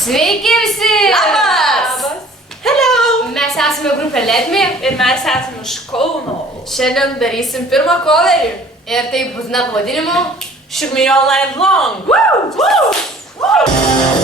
Sveiki visi! Labas! Hello! Mes esame grupė Letmi Ir mes esame iš Kauno. Šiandien darysim pirmą coverį. ir tai bus na pavadinimu Shook me all night long. Woo! Woo! Woo!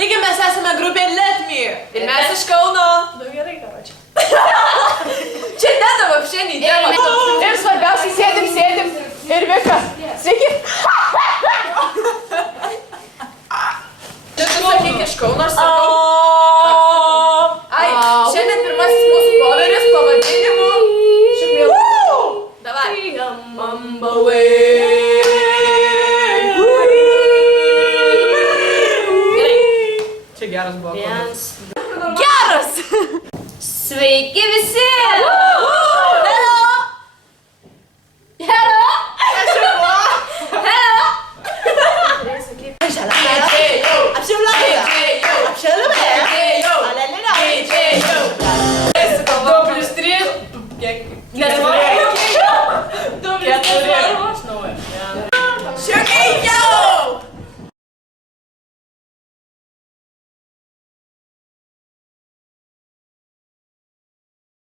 Taigi mes esame grupė Letmi. Ir mes iš Kauno. Nu gerai, karočią. Čia nedavok šiandien. Ir svarbiausiai sėdim ir viskas.